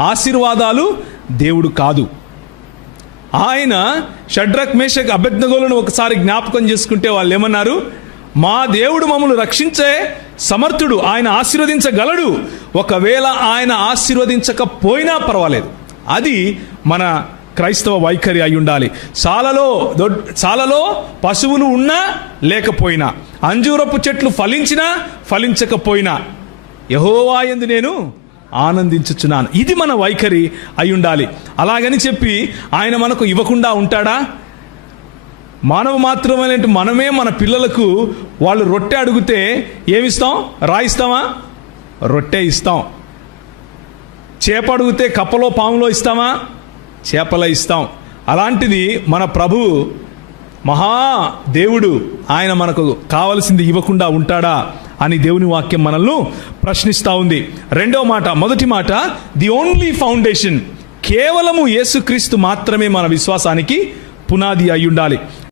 ఆశీర్వాదాలు దేవుడు కాదు. ఆయన షడ్రక్ మేషక్ అభ్యర్థగోలను ఒకసారి జ్ఞాపకం చేసుకుంటే వాళ్ళు ఏమన్నారు? మా దేవుడు మమ్మల్ని రక్షించే సమర్థుడు ఆయన ఆశీర్వదించగలడు. ఒకవేళ ఆయన ఆశీర్వదించకపోయినా పర్వాలేదు. అది మన క్రైస్తవ వైఖరి అయి ఉండాలి. చాలలో దొడ్ చాలలో పశువులు ఉన్నా లేకపోయినా అంజూరపు చెట్లు ఫలించినా ఫలించకపోయినా యహోవా ఎందు నేను ఆనందించుచున్నాను. ఇది మన వైఖరి అయి ఉండాలి. అలాగని చెప్పి ఆయన మనకు ఇవ్వకుండా ఉంటాడా? మానవ మాత్రమే మనమే మన పిల్లలకు వాళ్ళు రొట్టె అడిగితే ఏమిస్తాం? రాయిస్తామా? రొట్టె ఇస్తాం. చేప అడిగితే కప్పలో పాములో ఇస్తామా? చేపల ఇస్తాం. అలాంటిది మన ప్రభు మహా దేవుడు ఆయన మనకు కావలసింది ఇవ్వకుండా ఉంటాడా? అని దేవుని వాక్యం మనల్ని ప్రశ్నిస్తూ ఉంది. రెండో మాట మొదటి మాట ది ఓన్లీ ఫౌండేషన్ కేవలము యేసుక్రీస్తు మాత్రమే మన విశ్వాసానికి పునాది అయి ఉండాలి